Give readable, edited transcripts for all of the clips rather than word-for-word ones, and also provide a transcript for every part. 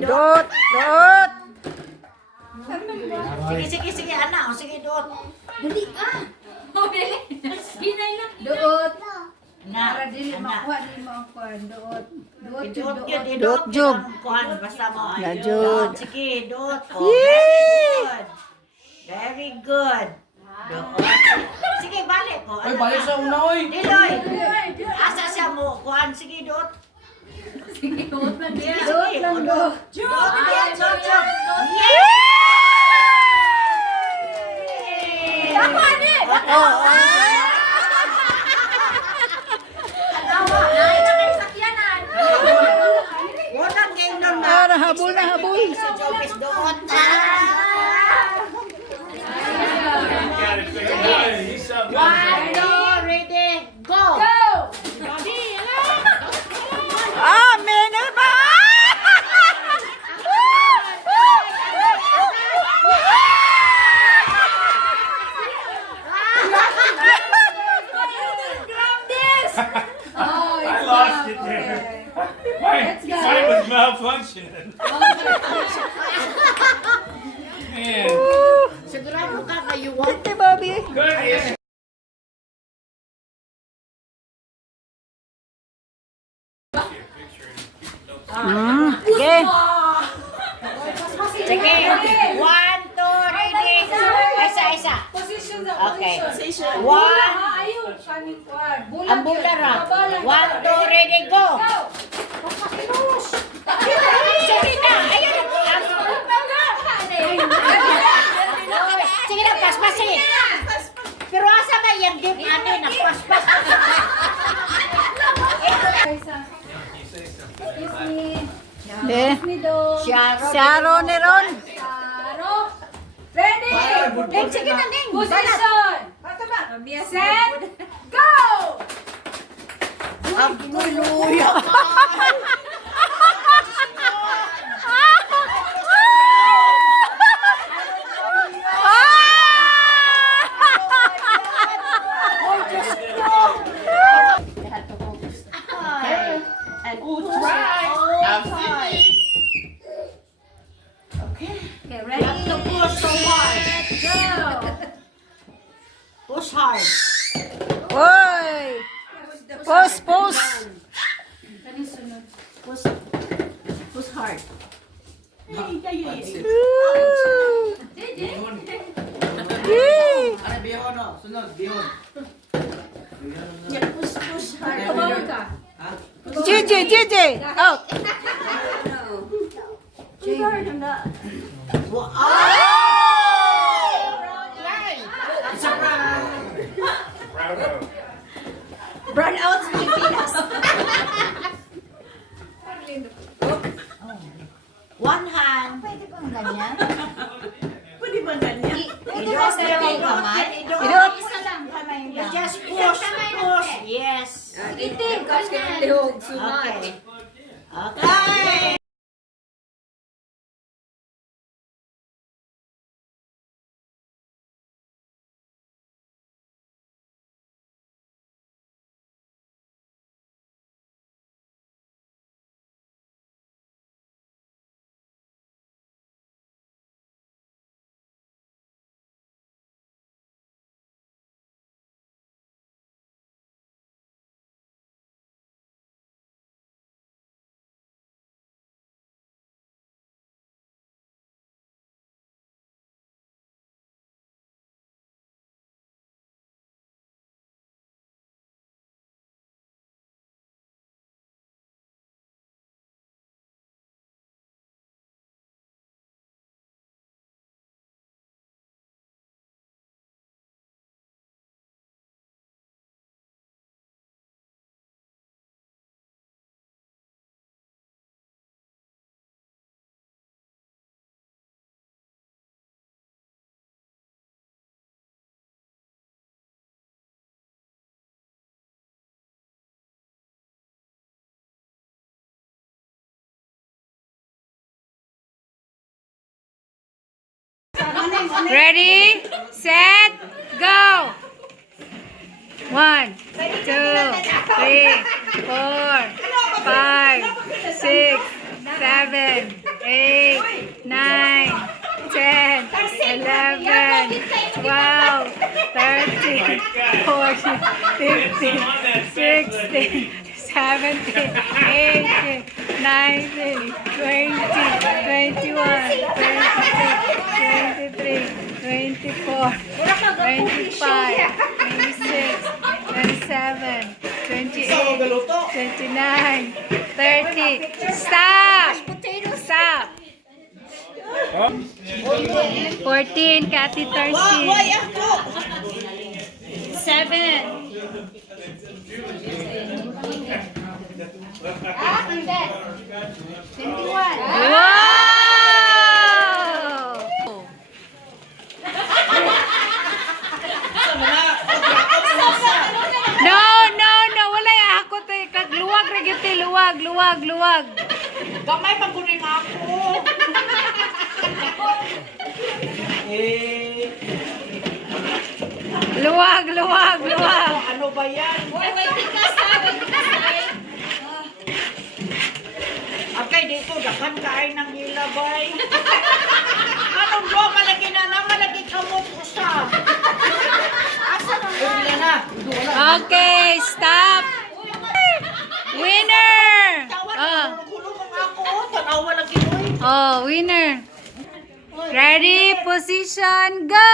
Dot, dot. Sige, anak. Sige, dot. Dali ah. Oh, dali. Hinay lang. Doot. Na, Para dili anak. makuha ni mo kuan doot. Doot Dot doot. yun, Dot, Job. Kuhan, basta mo. Na, Ayun. Jod. Sige, dot. Oh, Yay! Very good. Dot. Sige, balik ko. Ay, balik sa una, oy. Diloy. Asa siya mo? Kuhan, sige, dot. Sige, huwag lang yan. Doot lang doot. Dot, yan, dot, dot. Tama ni. Ay, nakay sakyanan. Walang game nun na. Ah, nahabol, nahabol. Si Jobis doon. One, two, ready, go! Ah, menel ba? I lost it there. Mine was malfunctioning. Man, Sigurado ka kayo, what? Hey, Bobby. good. Yes. Okay. Sige, one, two, ready. Isa. Position Okay. position. One, Ayun, kanin kuan. ang bulara. One, two, ready, go! Sorry na, ayun. Sige na, paspas, sige. Pero asa ba yung dip, ano, nagpaspas? Excuse me. De. Ni do. Sharon ni Ron. Saro. Ready. Ding, sige na, ding. Position. Set. Go. Ang guluya ka. Okay, ready. To push so hard. Go. Push hard. Oy. Pose, pose. Push hard. Woo. Yay. Ano, bihon, no? Sunod, bihon. Push hard. Tumawag ka. JJ. Out. It's a round. Brown out Pilipinas. One hand. Pwede bang ganyan? Pwede ba ganyan? Pwede ba sa dalawang kamay? Idot. Isa lang kamay You lang. just push. Yes. Itim, kasi lihog, sumat. Okay. Okay. Ready, set, go. 1, 2, 3, 4, 5, 6, 7, 8, 9, 10, 11, 12, 13, 14, 15, 16, 17, 18, 19, 20, 21, 22, 23, 24, 25, 26, 27, 28, 29, 30. Stop! Stop! 14, Cathy Tarsi. 7. Wow! No, no, no. Wala ya ako to. Kagluwag, regiti. Luwag, luwag, luwag. Gamay pagkunin ako. Luwag, luwag, luwag. Ano ba yan? Okay, dito, dakan kain ng hilabay. Anong doon malagi na na, malagi kamot usa. Asa na nga? Na. Okay, stop. Winner! Tawad Oh, na, kulong ako. Tanawa lagi mo. oh, winner. Ready, position, go!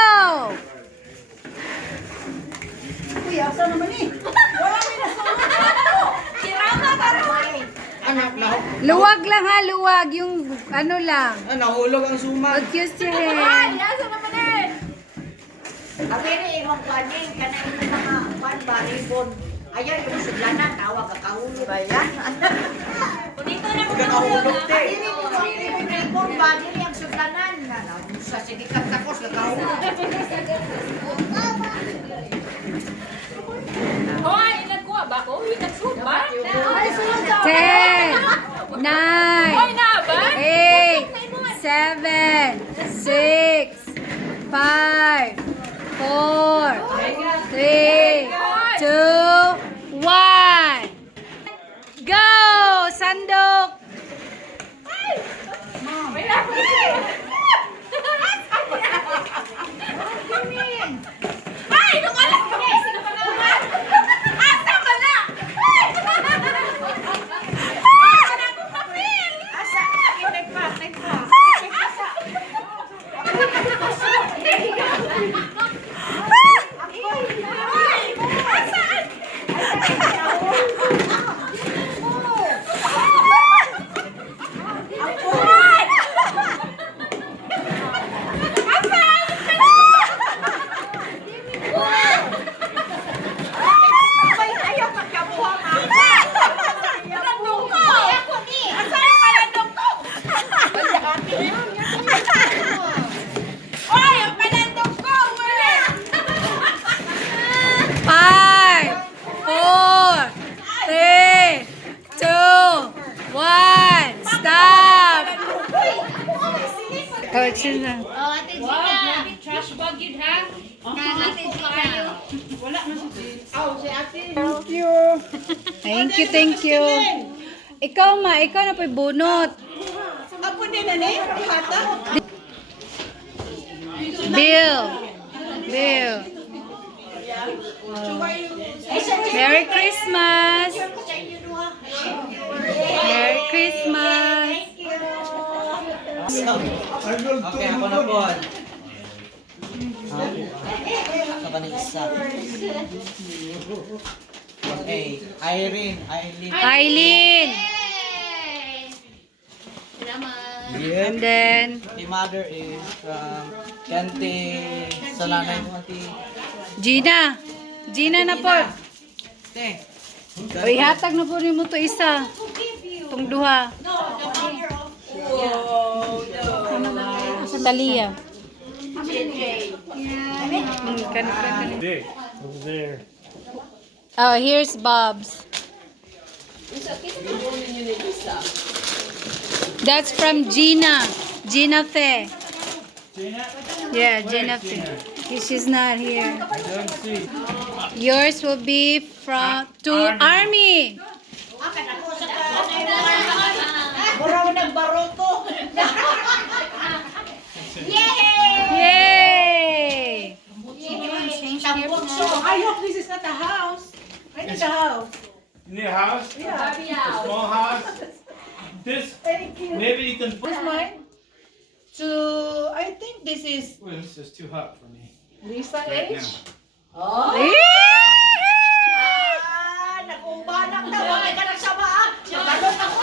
Uy, asa naman eh? Wala may nasunod. Anak na. Luwag lang ha, luwag. Yung ano lang. Nahulog ang suma. Accuse your hand. Abiri, imong paning, kanang mga pan, baribon. Ayaw yung suglanan, tawag ka kahulog. Ba yan? Dito na mo Kahulog, te. Abiri, imong baribon, bagiri ang suglanan. Sa sigikat takos, nakahulog. Hoy, nagkuha ba ko? Nagsuot ba? 10, 9, Hoy, na ba? 8, 7, 6, 5, 4, 3, 2, 1. Go! Sandok! Ay, lumalas ka! Asa ka na? Wala akong papel! Asa, nagpa. Asa. Hoy, ang panandok ko! Wala! 5, 4, 3, 2, 1. Stop! Oh, it's in the... Oh, Ate Gina. Trash bag yun, ha? Ate Gina. Thank you, thank you. Ikaw na po'y bunot. Apo din na ni, hata. Bill. Merry Christmas. Merry Christmas. Okay, ako na po. Sa panisa. Okay, Irene. Eileen. And then, The mother is Kente sa nanay mo, ati. Gina. Gina na po. Te. Uy, hatag na po rin mo to isa. Itong duha. Sa Talia. Dick, over there. Oh, here's Bob's. That's from Gina. Gina Fe. Yeah, Gina Fe. She's not here. Yours will be from to Army. Baro nagbaroto. You need a house? Yeah. Small house? This, Thank you. maybe you can put... This mine? To, I think this is Well, this is too hot for me Lisa right H. now. Oh. Eh! Nakumbalang na. Bakit ka nagsama? Nabalong ako.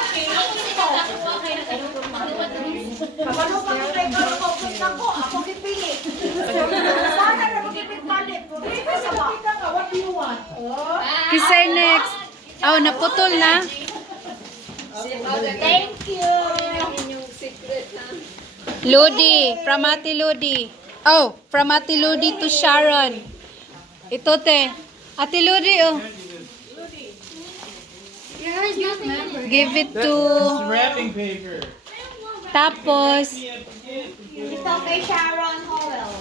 Nabalong ako na ikaw na pupunta ko. Ako pipili. Sana na magpipit-palit. Hindi ka sama. What do you want? Kisay next. Oh, naputol na. Thank you. Lodi, from Ate Lodi. Oh, from Ate Lodi to Sharon. Ito te. Ate Lodi, oh. Give it to... Wrapping paper. Tapos, Ito kay Sharon Howell.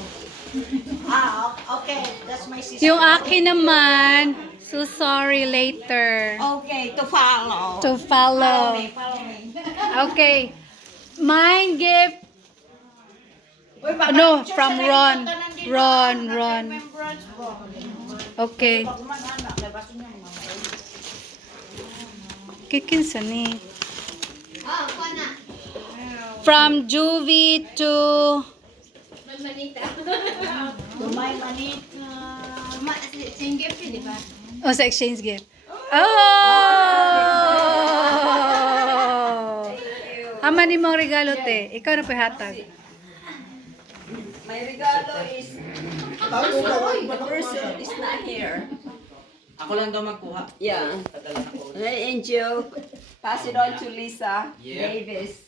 Okay. That's my sister. yung akin naman, so sorry later. Okay, to follow. To follow. Follow me. Okay. Mine gift. Uy, baka No, picture from sa Ron. laptop ka nandito. Ron. Remembrance, Ron. Okay. Pag mag-anak, labas niyo mga Kikinsa ni. Oh, pana. From Juvie to... Manita. Dumay manit. Same gift yun, di ba? Oh, sa exchange gift. Oh! Ama ni mong regalo, te. Ikaw na pahatag. My regalo is the person is not here. Ako lang daw magkuha. Yeah. Padala na ko. Hey, Angel, pass it on to Lisa Yeah. Davis.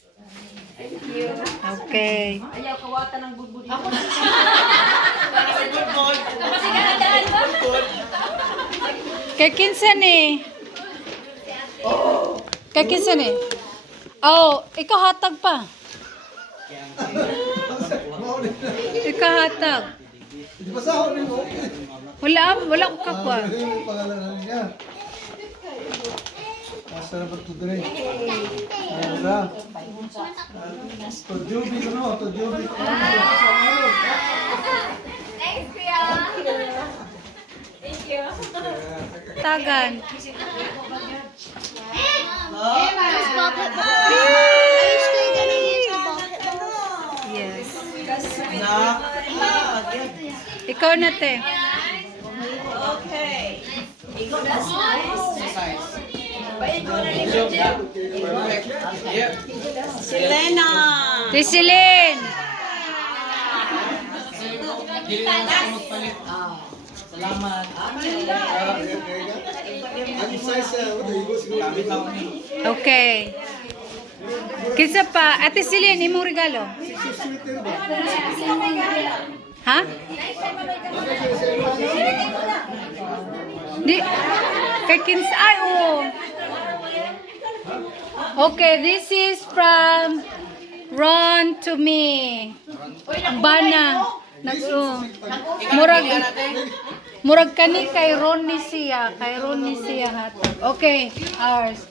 Thank you. Okay. Ayaw kawatan ng budbud. Ako Kay kinsa ni? Kay kinsa ni? Oh, ikaw hatag pa. Ikaw hatag. Wala ko kapwa. Pangalanan niya. Asa na pagtudre? Wala. To Juby ko no, to Juby. Thanks, Kuya. Tagan. Yes. Ikaw na te. Okay. Ikaw, that's nice. Perfect. Yeah. Selena. Tisilin. Dili na ako magpalit. Salamat. Ang size ano ibo siguro. Gamit ako ni. Okay. Kinsa pa? Ate Silin, imong regalo. Ha? Di, kay kinsa, ay, oo. Okay, this is from Ron to me. Bana. Murag kani kay Ron ni siya. Kay Ron ni siya hatag. Okay, ours.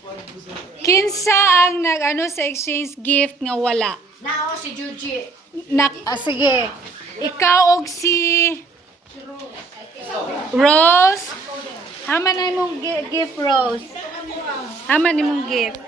Kinsa ang nag-ano sa exchange gift nga wala? Nao si Juji. Sige. Ikaw og si Rose. Haman na imong gift, Rose. Haman imong gift.